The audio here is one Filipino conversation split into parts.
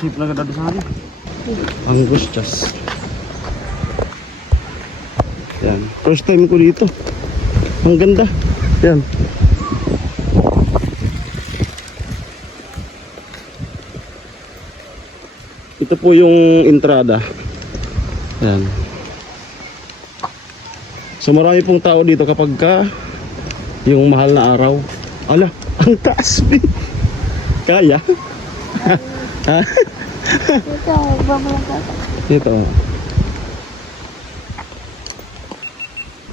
Sip na kada sa akin. Angustias. Yan. First time ko dito. Ang ganda. Yan. Ito po yung entrada. Yan. So marami pong tao dito kapag ka yung mahal na araw. Ala, ang taas. Kaya? Ha? Ito.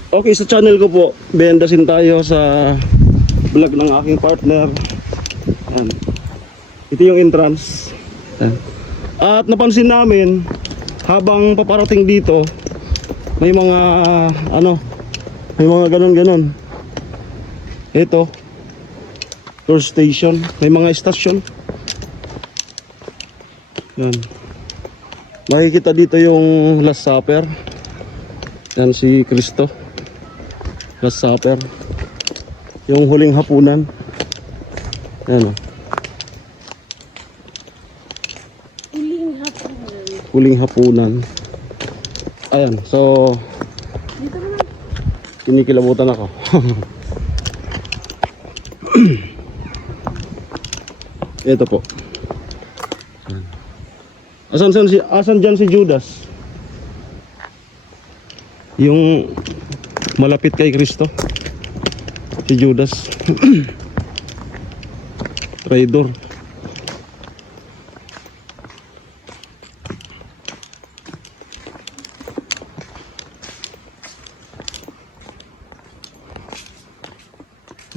Okay, sa channel ko po, behendasin tayo sa vlog ng aking partner. Yan. Ito yung entrance. Yan. At napansin namin, habang paparating dito, may mga may mga ganon-ganon. Ito, tour station, may mga estasyon. Yan. Makikita dito yung Last Supper. Yan si Cristo. Last Supper. Yung huling hapunan. Yan o. Huling hapunan. Ayan, so kinikilabutan ako. Ito po. Asan dyan si Judas? Yung malapit kay Kristo. Si Judas. Traidor.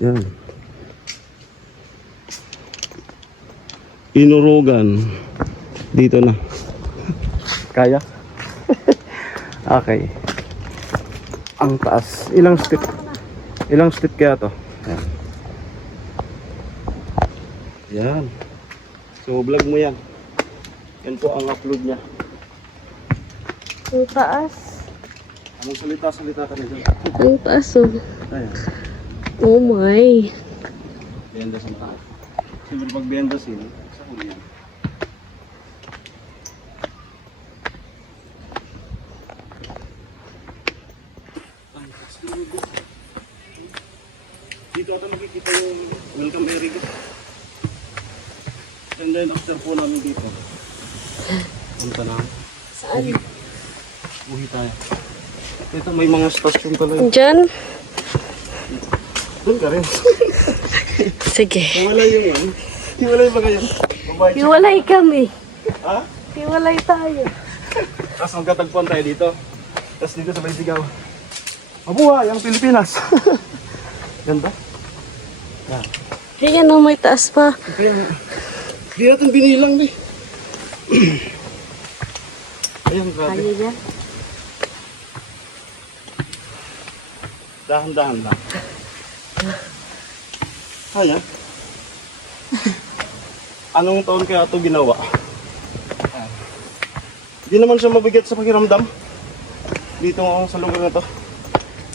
Yan. Inurugan. Dito na. Kaya? Okay. Ang taas. Ilang step? Ilang step kaya to? Yan. Yan. So vlog mo yan. Yan po ang upload niya. Ang taas. Anong salita ka na dyan? Ang taas oh. Ayan. Oh my. Biendas ang taas. Siyempre pag biendas yun, sa huli yan. Dito ata makikita yung welcome area. And then after po namin dito. Punta na. Saan? Uwi tayo. Ito may mga stasyon pala yun. Diyan? Doon ka rin. Sige. Hiwalay yung yan. Hiwalay ba kayo? Babae. Hiwalay kami. Ha? Hiwalay tayo. Tapos magkatagpuan tayo dito. Tapos dito sabay sigaw. Mabuhay ang Pilipinas. Ganda. Yan. Ayan oh, may taas pa. Kaya, hindi natin binilang eh. Ayan, grabe. Kaya dyan? Dahan-dahan lang. Kaya? Anong taon kaya ito ginawa? Hindi naman siya mabigat sa pakiramdam. Dito sa lugar na to.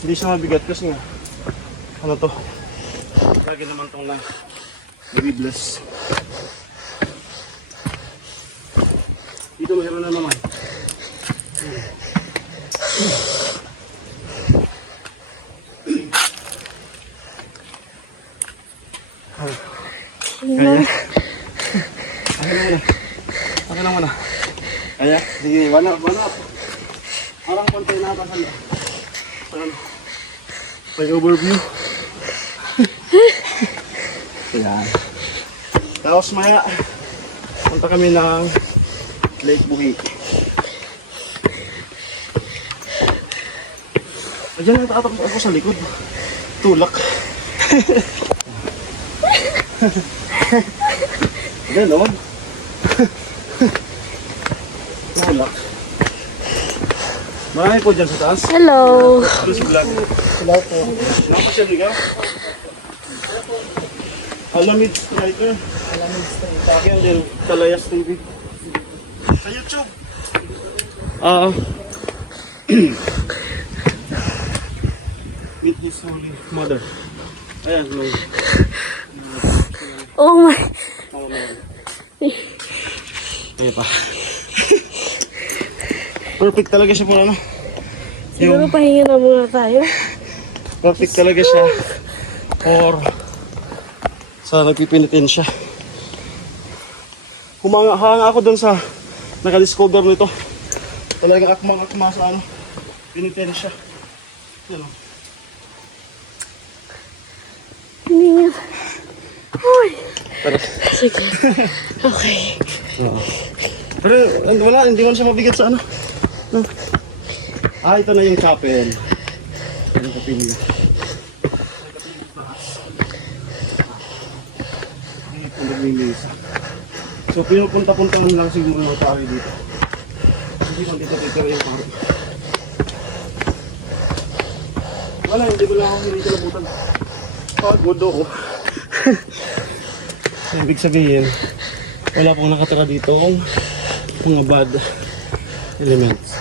Hindi siya mabigat kasi nga. Ano to? Lagi naman itong na bless. Dito mayroon na naman. Kaya? Akin na muna. Kaya? Sige, one up. Parang kontay na ata sala. Parang may overview. Ayan. Tapos maya, punta kami ng Lake Buhi. Diyan natatakot ako sa likod. Tulak. Ayan naman. Tulak. Marami po dyan sa taas. Hello. Hello si Vlog. Hello po. Napasyal ka? Alamid Striker. Alamid Striker. Sa akin din, Kalayas TV. Sa YouTube. Meet His Holy Mother. Ayan, no. Oh my. Ayan. makita. Perfect talaga siya po ano. Siguro pahinga na muna tayo. Perfect talaga siya. Or sa nagpipinitin siya. Humanga ako dun sa nakadiscover nito. Talagang akma sa ano. Pinitin siya. Yan o. Hindi nga. Uy. Pero, Sige. Okay. oo. Pero wala, hindi mo siya mabigat sa ano. Ah, ito na yung chapel. Yung kapilya. Ito naglilisa. So pinupunta-puntahan lang siguro ng pare dito. Hindi man dito titira yung pare. Wala, hindi mo lang ako hinitirabutan. Pagod ako. So, ibig sabihin, wala pong nakatira dito kung mga bad elements.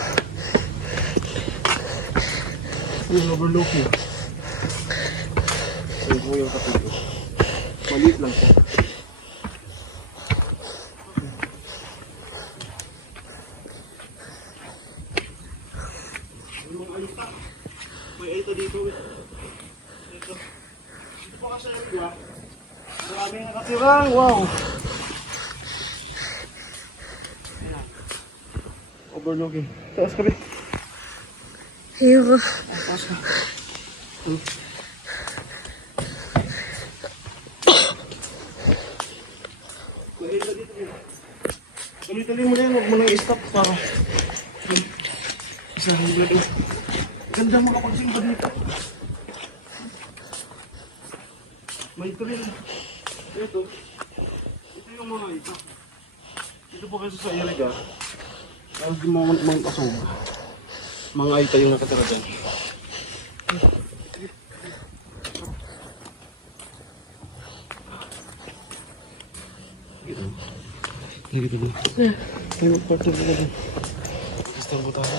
Yung overlooking. Ayun po yung kapito. Maliit lang po. Yung alita. May alita dito. Dito. Dito po kasi yung iba. Maraming nakatirang. Wow. Ayan. Overlooking. Taas kami. Ayoko. Taas ka. Tuloy-tuloy mo na yun, huwag mo nang i-stop para isa hila doon. Ganda makapagsimba dito. May tuloy na. Ito yung mga ito. Ito po kasi sa Iriga. Tapos yung mga pasog. Mga aita yung nakatira dyan. Dito mo. May mag-partner ko dyan. Gusto mo tayo.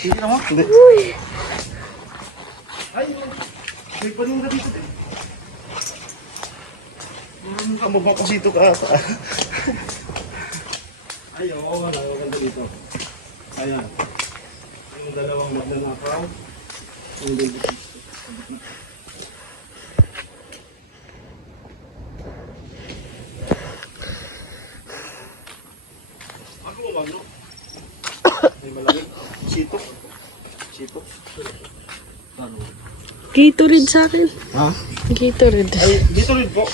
Hindi ka mo? Hindi. Ay, may paninda dito din. Magpapasito ka ata. Ay, oo, wala. Maganda dito. Ayan. Yung dalawang magnanakaw. Yung baby sister. Magno. May malamig. Sito. Sito. Ano? Gatorade sa akin. Ha? Gatorade. Ay, dito rin po.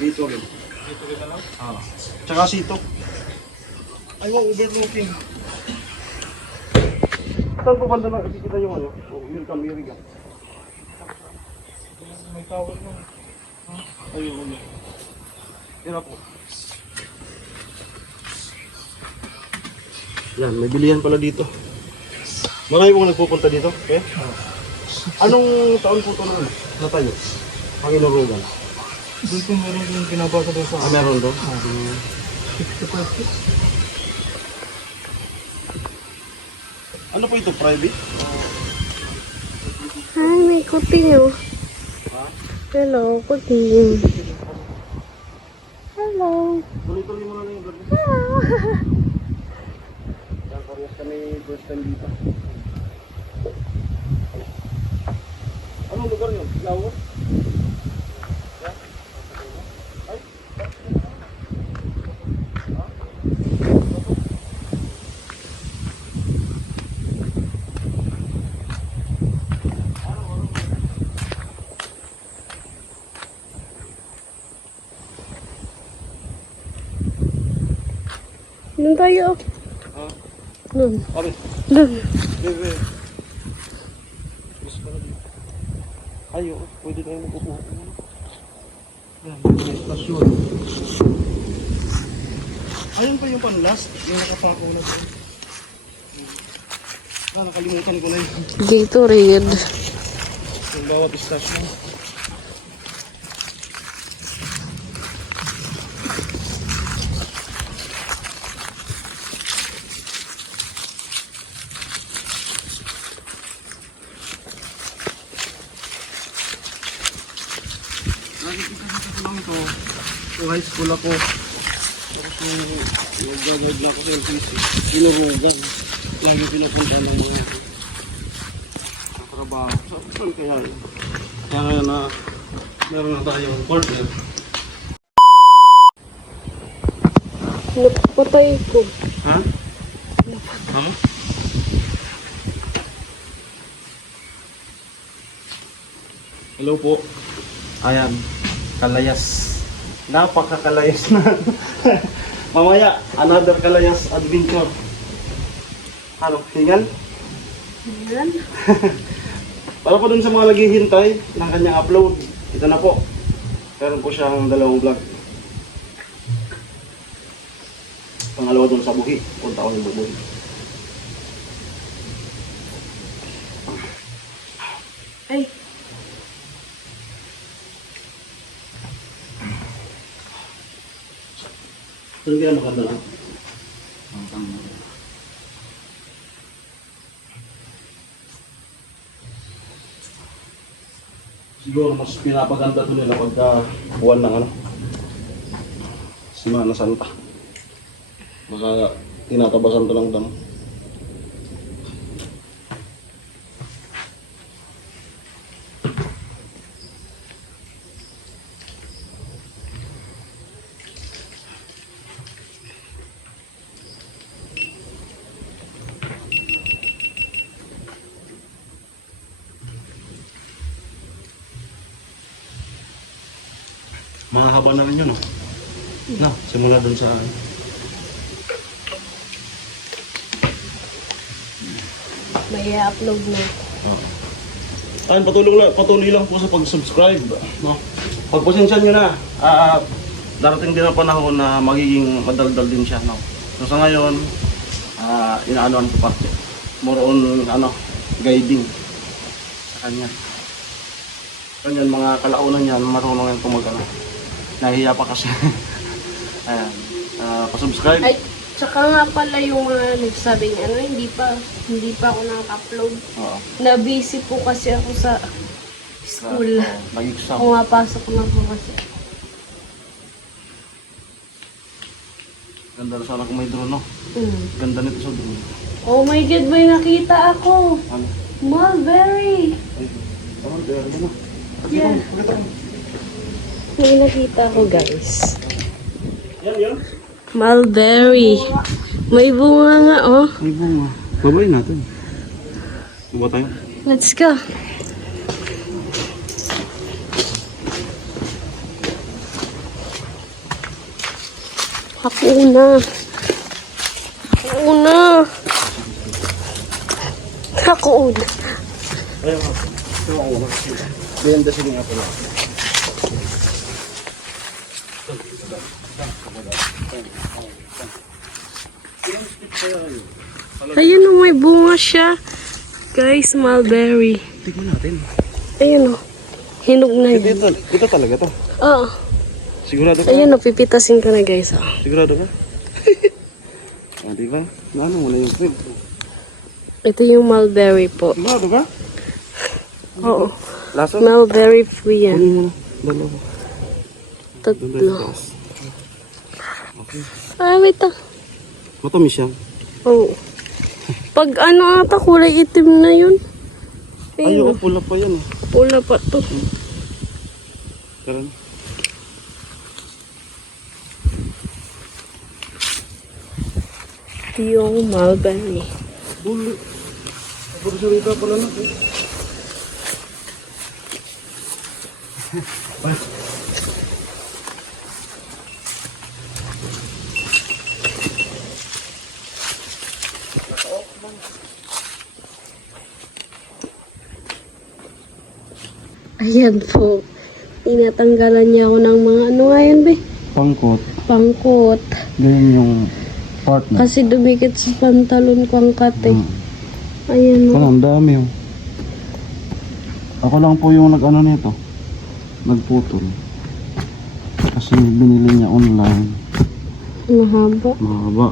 Dito rin. Dito rin na lang? Ah. Tsaka sito. Ay, wow, overlooking. Saan po banda na kita yung ano? Welcome, Iriga. May tawag na. Ayun. Yan po. Yan, may bilihan pala dito. Marami pong nagpupunta dito. Okay? Anong taon po ito na tayo? Panginurugan. Dito meron yung pinabasa doon sa Meron doon? 65. Ano po ito? Private? Ay, may kuting oh. Ha? Hello, kuting. Hello. Tuloy-tuloy mo na yung gabi. Yan, parehas kami first time dito. Anong lugar yun? Lawa? Ay? Doon tayo. Ha? Doon. Abi, Doon. bebe. Mas pala dito. Ay, oo. Pwede tayo magpupo. Yan, may estasyon. Ayun pa yung pan-last. Yung nakapako na ito. Nakalimutan ko na yun. Gatorade. Yung bawat estasyon. Nakikita ko lang ito. Kung high school ako, Kasi nag-guide na ako sa LPC. Pinurugan. Lagi pinupunta ng mga katrabaho. Saan kaya yun? Kaya ngayon na meron na tayong partner. Napatay ko. Ha? Ha? Hello po. Ayan. Kalayas. Napakakalayas na. Mamaya, another kalayas adventure. Ano? Hingan? Yan. Para po dun sa mga naghihintay ng kanyang upload. Ito na po. Meron po siyang dalawang vlog. Pangalawa dun sa Buhi. Punta ko yung Buhi. Ay. Saan kaya makadala? Siguro mas pinapaganda ito nila pagka buwan ng ano, Semana Santa. Baka tinatabasan ito ng damo. Mahaba na rin yun, no? Na, simula dun sa... May upload na. Ayun, patuloy lang po sa pag-subscribe, no? Pagpasensya nyo na, darating din ang panahon na magiging madaldal din siya, no? So sa ngayon, inaanoan ko pa. More on, guiding sa kanya. Ganyan, mga kalaunan yan, marunong yan kumagano. Nahiya pa kasi. Ayan. Pa-subscribe. Ay, tsaka nga pala yung mga nagsabing hindi pa ako nang-upload. Oo. Na-busy po kasi ako sa school. Nag-exam. Pumapasok na po kasi. Ganda na sana kung may drone, no? Mm. Ganda nito sa drone. Oh my God, may nakita ako. Ano? Mulberry. Ay, ano? Ano na? Yeah. May nakita ko, guys. Yan, yan. Mulberry. May bunga nga, oh. May bunga. Babay natin. Diba tayo? Let's go. Ako una. Ako una. Ako una. Ayun nga. Ito ako. Benda sige nga pala. Ayun, oh, may bunga siya. Guys, mulberry. Tignan natin. Ayun, oh. Hinog na yun. Ito talaga to. Oo. Sigurado ka? Ayun, oh, pipitasin ko na, guys. Oh. Sigurado ka? Diba? Naano mo na yung trip? Ito yung mulberry po. Sigurado ka? Oo. Lasa? Mulberry po yan. Kunin mo na. Dalawa. Tatlo. Ah, wait ah. Matamis yan. Oo. Pag ata, kulay itim na yun. Ayoko, Ayun. pula pa yan. Pula pa to. Karan. Ito yung mulberry. Buli. Bursalita pala na. Ayan po. Tinatanggalan niya ako ng mga ano nga yun, be? Pangkot. Pangkot. Ganyan yung partner. Kasi dumikit sa pantalon ko ang kate. Ayan o. Ang dami oh. Ako lang po yung nag-ano nito. Nagputol. Kasi binili niya online. Mahaba. Mahaba.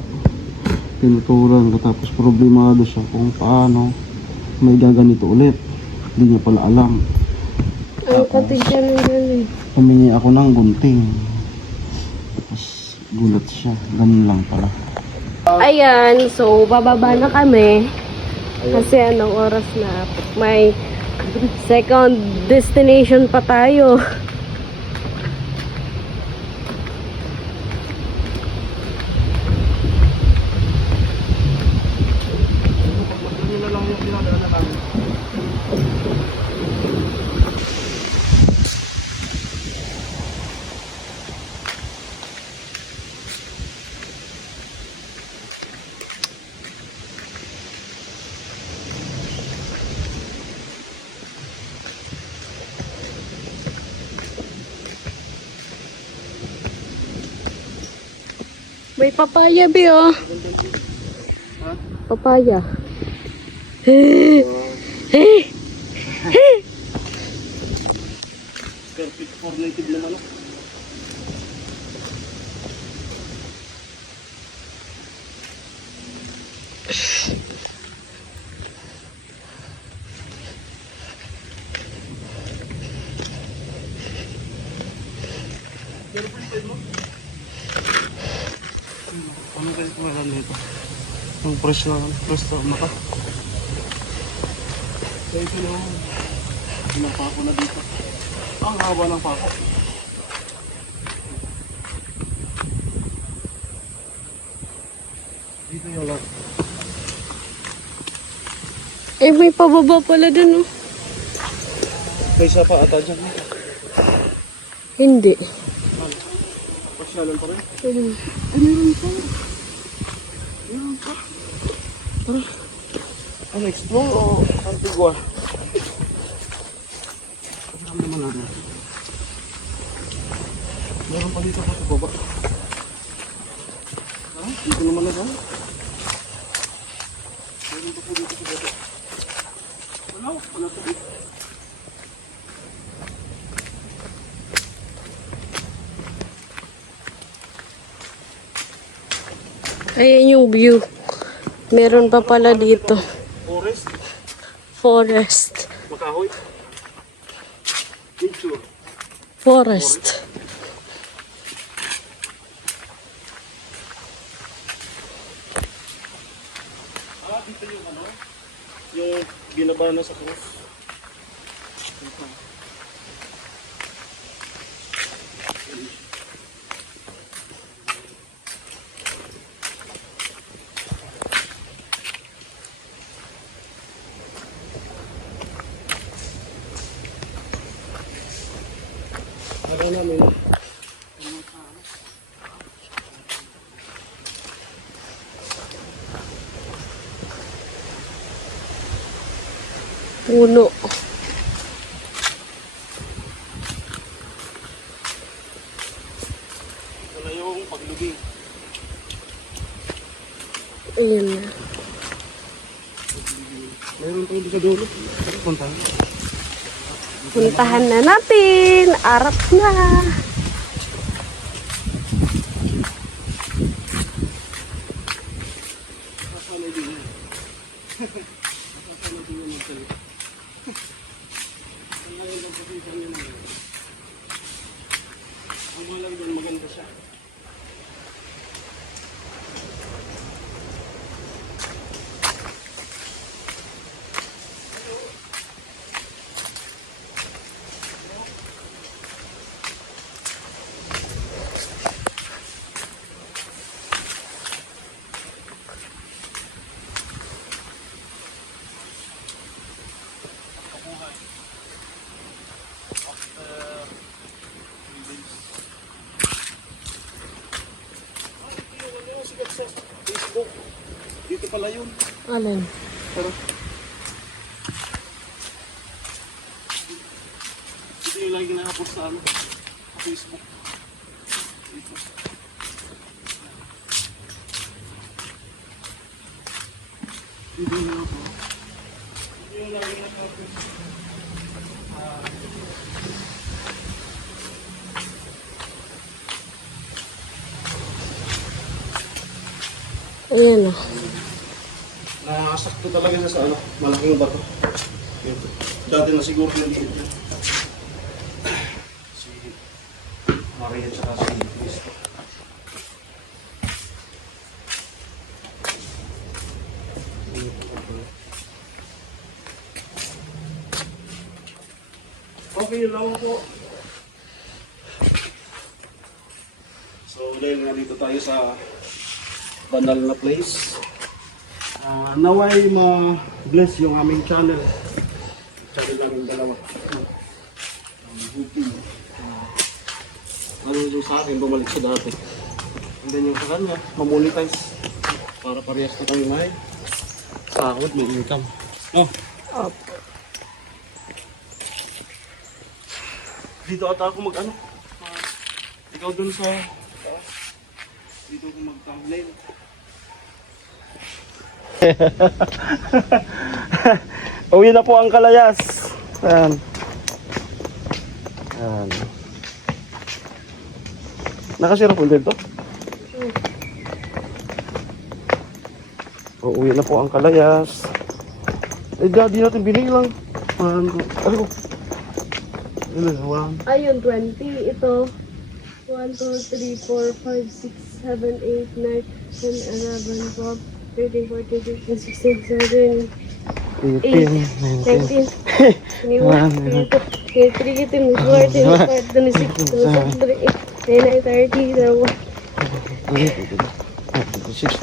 Pinutulan ko tapos problemado siya kung paano may gaganito ulit. Hindi niya pala alam. Ang katig siya ng gano'n. Humingi ako ng gunting. Tapos Gulat siya. Ganun lang pala. Ayan, so bababa na kami. Kasi anong oras na? May second destination pa tayo. Yun na lang yung pinadala namin. May papaya, Bi, oh. Papaya. Perfect for native na manok. Ano kasi kumalan nito? Yung fresh na maka. Kaya ito yung pinapako na dito. Ang haba ng pako. Dito yung lang. Eh, may pababa pala dun, oh. Kaysa pa ata dyan. Hindi. Pasyalan pa rin. Meron pa. Ano, explore o Antigua? Ano naman natin? Meron pa dito pa sa baba. Dito naman na ba? Meron pa po dito sa baba. Wala pa dito. Ayan yung view. Meron pa pala dito. Forest, Forest. makahoy. Nature. Forest. Dito yung ano? Yung binaba na sa cross. Ano namin? Puno. Wala yung pagluging. Ayan na. Mayroon tayo sa dulo. Puntahan. Puntahan na natin. Arap na. Ang malang doon maganda siya. Facebook. Dito pala yun. Alin? Pero ito yung lagi na-upload sa ano, sa Facebook. Dito. Dito yung na-upload. Ito yung lagi na-upload. Ayan o. Nakasakto talaga siya sa ano, malaking bato. Ito. Dati na siguro naliit na. Si Maria tsaka si Cristo. Okay, lawa po. So, dahil nga dito tayo sa banal na place, naway ma-bless yung aming channel. Channel namin dalawa. Ano yung sa akin, bumalik sa dati. And then yung sa kanya, mamonetize. Para parehas na kami may sahod, may income. No? Opo. Dito ata ako mag-ano. Ikaw dun sa... dito ako mag-thumbnail. Uwi na po ang kalayas. Ayan. Ayan. Nakasira po dito. So, uwi na po ang kalayas. Eh, di natin binilang. Ano ko? Ayun, 20. Ito. 1, 2, 3, 4, 5, 6, 7, 8, 9, 10, 11, 12, 13, 14, 15, 16, 17, 18, 19, 20, 21, 22, 23, 24, 25, 26,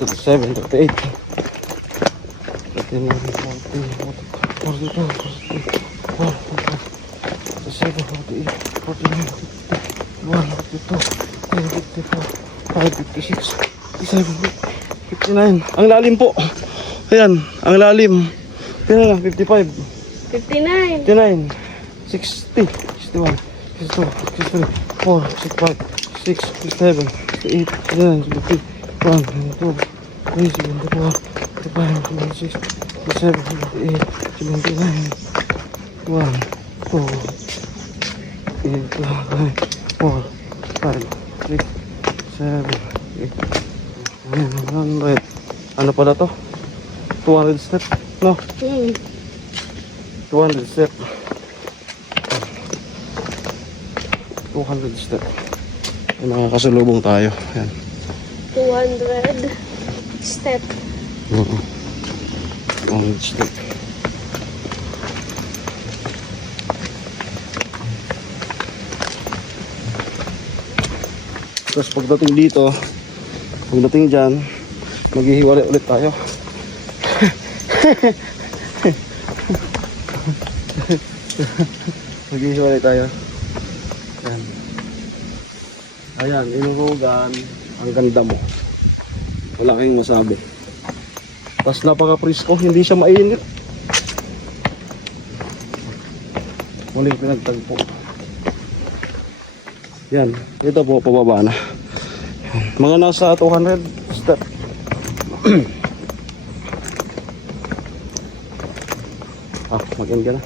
27, 28, 59. Ang lalim po. Ayan, ang lalim. Tingnan na, 55, 59. 59, 60, 61, 62, 63, 4, 65, 6, 67, 68, 69, 70, 1, 2, 3, 74, 75, 76, 77, 78, 79, 1, 2, 8, 4, 5, 6, 7, 8, 9, 100. Ano pala to? 200 step, no? 200 step. 200 step. Ay, makakasalubong tayo. Ayan. 200 step. 200 step. Tapos pagdating dito, pagdating dyan, maghihiwalay ulit tayo. Maghihiwalay tayo. Ayan. Ayan, inurugan. Ang ganda mo. Wala kayong masabi. Tapos napaka-presko, hindi siya mainit. Muling pinagtagpo. Yan, ito po, pababa na. Mga nasa 200 step. Mag-end ka na.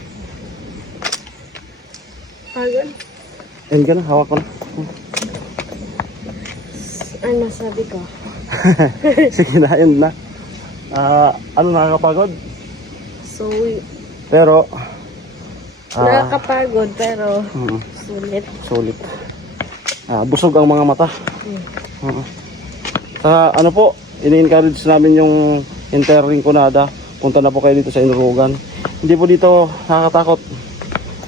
Pagod? End ka na, hawak ko na. Ano sabi ko? Sige na, end na. Ano, nakakapagod? So, Pero, nakakapagod pero sulit. sulit. Busog ang mga mata. Sa ano po, ini-encourage namin yung Interrinconada. Punta na po kayo dito sa Inurugan. Hindi po dito nakakatakot.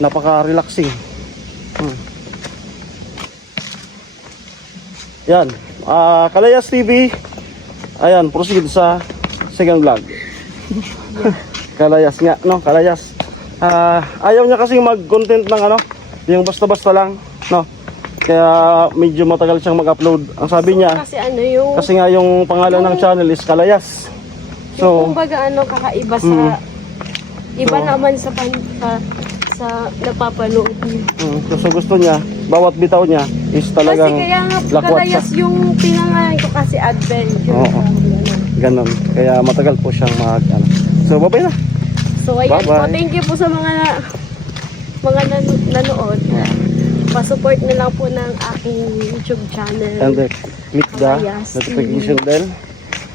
Napaka-relaxing. Yan. Kalayas TV. Ayan, proceed sa second vlog. Kalayas nga, no? Kalayas. Ayaw niya kasi mag-content ng ano, yung basta-basta lang, no? Kaya medyo matagal siyang mag-upload. Ang sabi niya, Kasi ano yung, kasi nga yung pangalan ng channel is Kalayas. yung So, kumbaga ano kakaiba sa iba So, naman sa sa napapanood niyo. so gusto niya, bawat bitaw niya is Kasi talagang kaya nga lakwat siya. kalayas yung pinangalan ko kasi adventure. Oo. Ganon. Kaya matagal po siyang ano. So, bye-bye na. So ayan po, Bye-bye. thank you po sa mga nanood. Pa-support na lang po ng aking YouTube channel. And then, click the Kalayas notification bell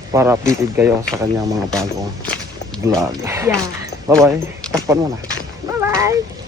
para updated kayo sa kanyang mga bagong vlog. Yeah. Bye-bye. Takpan mo na. Bye-bye!